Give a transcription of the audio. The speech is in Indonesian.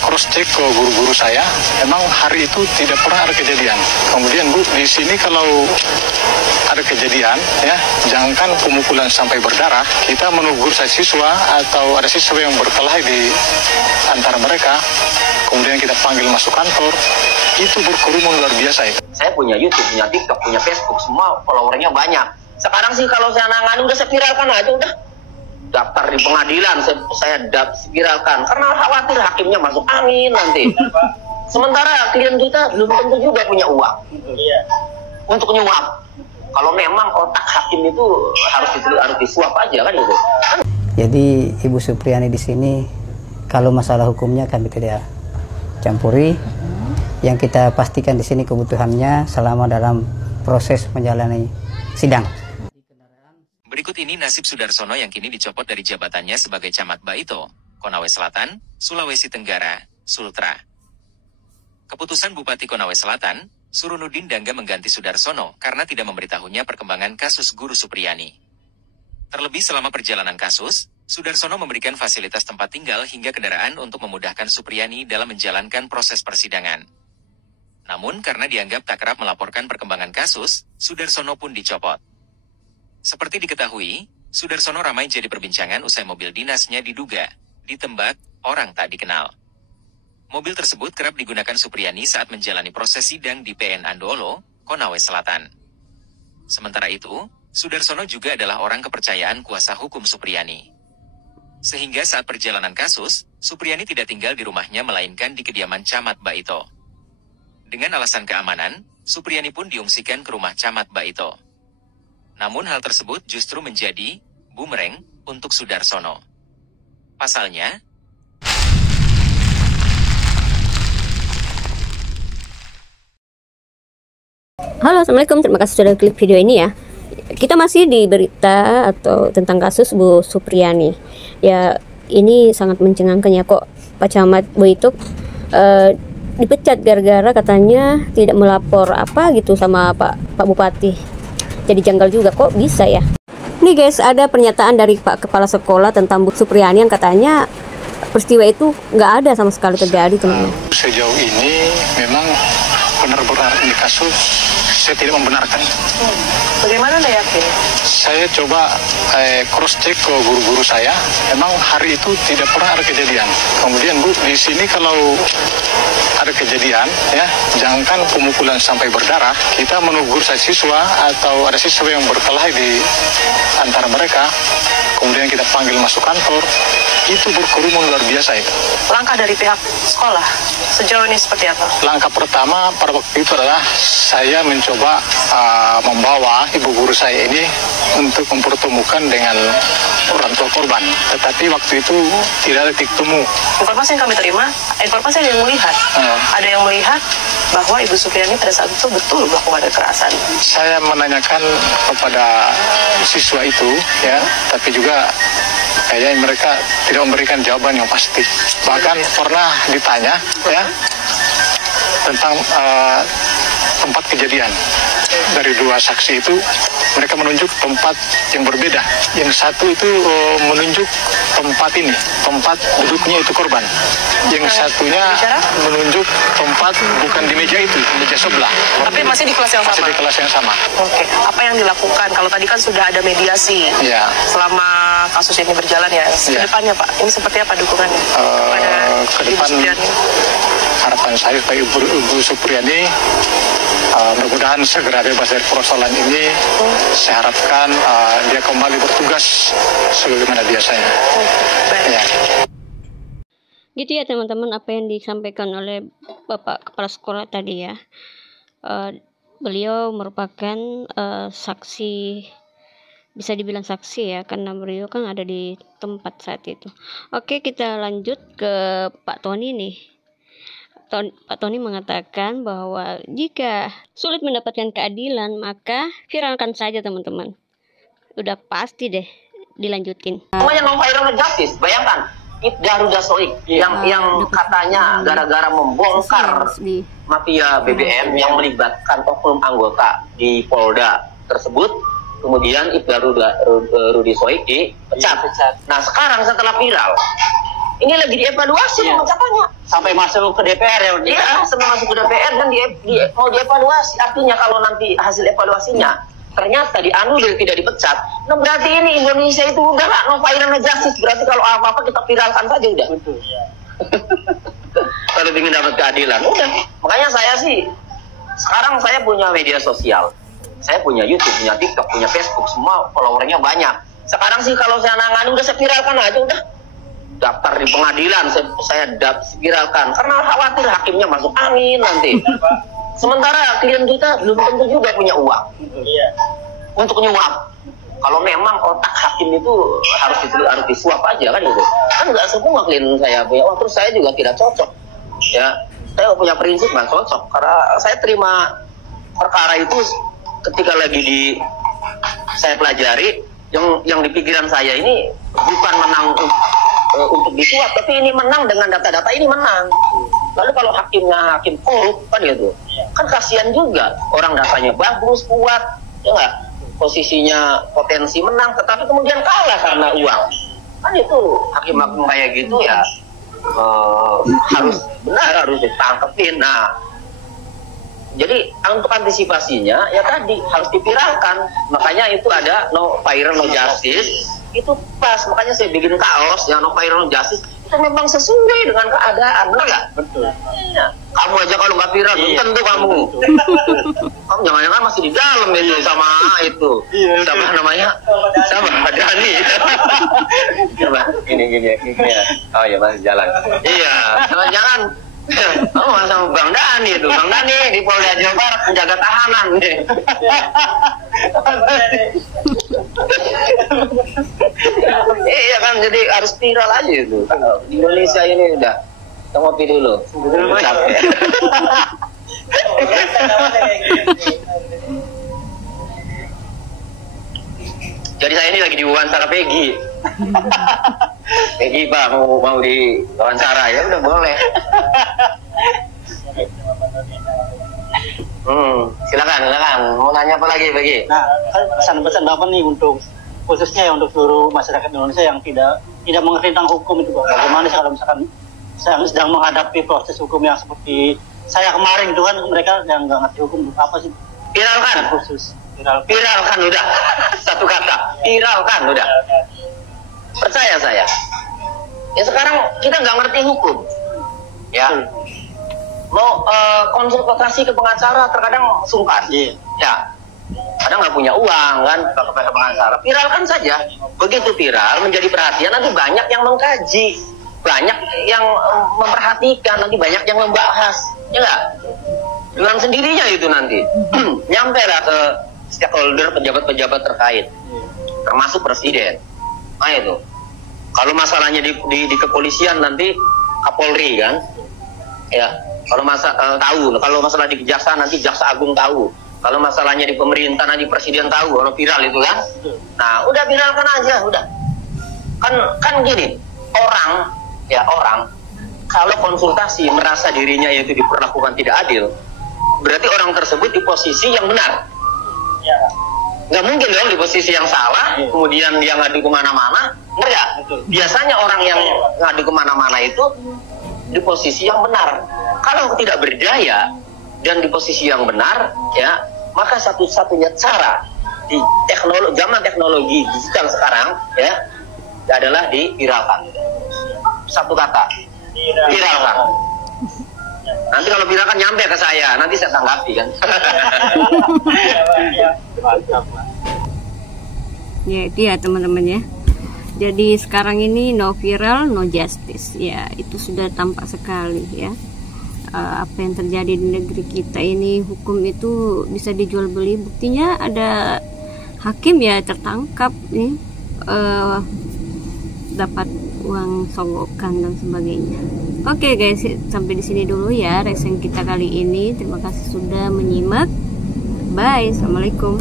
cross check ke guru-guru saya, memang hari itu tidak pernah ada kejadian. Kemudian Bu, di sini kalau ada kejadian, ya, jangankan pemukulan sampai berdarah, kita menegur siswa atau ada siswa yang berkelahi di antara mereka, kemudian kita panggil masuk kantor, itu berkerumun luar biasa itu. Saya punya YouTube, punya TikTok, punya Facebook, semua followernya banyak. Sekarang sih kalau saya nangani udah saya viralkan aja, udah daftar di pengadilan, saya viralkan karena khawatir hakimnya masuk angin nanti. Sementara klien kita belum tentu juga punya uang untuk nyuap. Kalau memang otak hakim itu harus disuap aja kan gitu. Jadi Ibu Supriani di sini kalau masalah hukumnya kami tidak campuri. Yang kita pastikan di sini kebutuhannya selama dalam proses menjalani sidang. Berikut ini nasib Sudarsono yang kini dicopot dari jabatannya sebagai Camat Baito, Konawe Selatan, Sulawesi Tenggara, Sultra. Keputusan Bupati Konawe Selatan, Surunudin Dangga mengganti Sudarsono karena tidak memberitahunya perkembangan kasus Guru Supriyani. Terlebih selama perjalanan kasus, Sudarsono memberikan fasilitas tempat tinggal hingga kendaraan untuk memudahkan Supriyani dalam menjalankan proses persidangan. Namun karena dianggap tak kerap melaporkan perkembangan kasus, Sudarsono pun dicopot. Seperti diketahui, Sudarsono ramai jadi perbincangan usai mobil dinasnya diduga ditembak orang tak dikenal. Mobil tersebut kerap digunakan Supriyani saat menjalani proses sidang di PN Andolo, Konawe Selatan. Sementara itu, Sudarsono juga adalah orang kepercayaan kuasa hukum Supriyani. Sehingga saat perjalanan kasus, Supriyani tidak tinggal di rumahnya melainkan di kediaman Camat Baito. Dengan alasan keamanan, Supriyani pun diungsikan ke rumah Camat Baito. Namun hal tersebut justru menjadi bumerang untuk Sudarsono. Pasalnya, halo, assalamualaikum. Terima kasih sudah klik video ini ya. Kita masih di berita atau tentang kasus Bu Supriyani. Ya, ini sangat mencengangkan ya, kok Pak Camat Baito dipecat gara-gara katanya tidak melapor apa gitu sama Pak Bupati. Jadi janggal juga, kok bisa ya. Nih guys, ada pernyataan dari Pak Kepala Sekolah tentang Bu Supriyani yang katanya peristiwa itu nggak ada sama sekali terjadi, teman-teman. Sejauh ini memang benar-benar ini kasus saya tidak membenarkan. Bagaimana Anda yakin? Saya coba cross check ke guru-guru saya, memang hari itu tidak pernah ada kejadian. Kemudian Bu, di sini kalau ada kejadian, ya, jangankan pemukulan sampai berdarah, kita menegur siswa atau ada siswa yang berkelahi di antara mereka, kemudian kita panggil masuk kantor, itu berkerumun luar biasa itu. Langkah dari pihak sekolah sejauh ini seperti apa? Langkah pertama pada waktu itu adalah saya mencoba membawa ibu guru saya ini untuk mempertemukan dengan orang tua korban. Tetapi waktu itu tidak ada titik temu. Informasi yang kami terima, informasi ada yang melihat. Ada yang melihat bahwa Ibu Supriyani pada saat itu betul melakukan kekerasan. Saya menanyakan kepada siswa itu, ya, tapi juga kayaknya mereka tidak memberikan jawaban yang pasti. Bahkan pernah ditanya, ya, tentang tempat kejadian. Dari dua saksi itu, mereka menunjuk tempat yang berbeda. Yang satu itu menunjuk tempat ini, tempat duduknya itu korban. Yang satunya menunjuk tempat bukan di meja itu, meja sebelah. Tapi masih di kelas yang sama? Masih di kelas yang sama. Oke, apa yang dilakukan? Kalau tadi kan sudah ada mediasi. Ya. Selama kasus ini berjalan ya, Ya. kedepannya Pak, ini seperti apa dukungannya? Ke depan harapan saya Pak Ibu Supriyani mudah-mudahan segera bebas dari persoalan ini. Saya harapkan dia kembali bertugas sebagaimana biasanya. Ya. Gitu ya teman-teman, apa yang disampaikan oleh Bapak Kepala Sekolah tadi ya. Beliau merupakan saksi, bisa dibilang saksi ya, karena beliau kan ada di tempat saat itu. Oke, kita lanjut ke Pak Tony nih. Pak Tony mengatakan bahwa jika sulit mendapatkan keadilan, maka viralkan saja teman-teman. Udah pasti deh dilanjutin. Semuanya non-viral justice, bayangkan. Ibda Soik yang katanya gara-gara membongkar mafia BBM yang melibatkan oknum anggota di Polda tersebut, kemudian Ibda Soik dipecat. Nah sekarang setelah viral, Ini lagi dievaluasi pemecahkannya. Sampai masuk ke DPR ya? Iya, sampai masuk ke DPR dan mau dievaluasi. Artinya kalau nanti hasil evaluasinya ternyata dianulir, tidak dipecat, nah berarti ini Indonesia itu udah lah, no fire no justice. Berarti kalau apa-apa kita viralkan saja udah. Betul. Kalau ingin dapat keadilan, udah. Makanya saya sih, sekarang saya punya media sosial. Saya punya YouTube, punya TikTok, punya Facebook, semua followernya banyak. Sekarang sih kalau saya nangani udah saya viralkan aja udah. Daftar di pengadilan saya viralkan karena khawatir hakimnya masuk angin nanti. Sementara klien kita belum tentu juga punya uang untuk nyuap. Kalau memang otak hakim itu harus disuap aja kan gitu. Kan nggak semua klien saya punya uang, terus saya juga tidak cocok. Ya, saya punya prinsip nggak cocok karena saya terima perkara itu ketika lagi saya pelajari. Yang di pikiran saya ini bukan menang untuk disuap, tapi ini menang dengan data-data ini menang. Lalu kalau hakimnya hakim korup kan gitu, kan kasihan juga orang datanya bagus, kuat, ya nggak, posisinya potensi menang, tetapi kemudian kalah karena uang. Kan itu hakim-hakim kayak gitu ya harus ditangkepin. Nah, jadi untuk antisipasinya ya tadi harus dipiralkan. Makanya itu ada no fire no justice. Itu pas, makanya saya bikin kaos yang no fire no justice. Itu memang sesuai dengan keadaan, benar nggak? Betul. Ya. Kamu aja kalau nggak viral, belum tentu kamu. Kamu jangan-jangan masih di dalam itu sama itu. Sama namanya, sama Dani. Coba, gini ya. Oh ya masih jalan. Iya, jangan. Oh, sama Bang Dani itu. Bang Dani di Polda Jawa Barat penjaga tahanan nih. Iya kan, jadi harus viral aja itu. Di Indonesia ini udah. Kita ngopi dulu. Capek. Jadi saya ini lagi diwawancara Peggy. Peggy Pak mau diwawancara ya udah boleh. Silakan. Mau nanya apa lagi Peggy? Nah, kan pesan-pesan Bapak nih untuk khususnya ya untuk seluruh masyarakat Indonesia yang tidak mengerti tentang hukum itu Pak. Bagaimana sih kalau misalkan saya sedang menghadapi proses hukum yang seperti saya kemarin itu kan, mereka yang nggak ngerti hukum apa sih? Viralkan. Khusus. Viralkan udah. Satu kata. Viralkan udah. Percaya saya. Ya sekarang kita nggak ngerti hukum. Ya. Mau konsultasi ke pengacara terkadang sungkan. Ya. Kadang nggak punya uang kan ke pengacara. Viralkan saja. Begitu viral menjadi perhatian, nanti banyak yang mengkaji, banyak yang memperhatikan, nanti banyak yang membahas. Ya nggak? Dengan sendirinya itu nanti nyampe lah ke stakeholder, pejabat-pejabat terkait, termasuk presiden. Nah itu. Kalau masalahnya di kepolisian nanti Kapolri kan, ya. Kalau kalau masalah di kejaksaan nanti Jaksa Agung tahu. Kalau masalahnya di pemerintah nanti presiden tahu. Kalau viral itu kan, nah udah viralkan aja, udah. Kan gini, orang kalau konsultasi merasa dirinya itu diperlakukan tidak adil, berarti orang tersebut di posisi yang benar. Nggak mungkin dong di posisi yang salah, kemudian dia ngadu kemana-mana. Enggak. Biasanya orang yang ngadu kemana-mana itu di posisi yang benar. Kalau tidak berdaya dan di posisi yang benar, ya, maka satu-satunya cara di zaman teknologi digital sekarang, ya, adalah diviralkan. Satu kata, viralkan. Nanti kalau viralkan nyampe ke saya, nanti saya tanggapi kan. Ya itu ya teman-teman ya. Jadi sekarang ini no viral no justice, ya itu sudah tampak sekali ya. Apa yang terjadi di negeri kita ini, hukum itu bisa dijual beli. Buktinya ada hakim ya tertangkap nih, dapat uang sogokan dan sebagainya. Oke guys, sampai di sini dulu ya racing kita kali ini. Terima kasih sudah menyimak. Bye, assalamualaikum.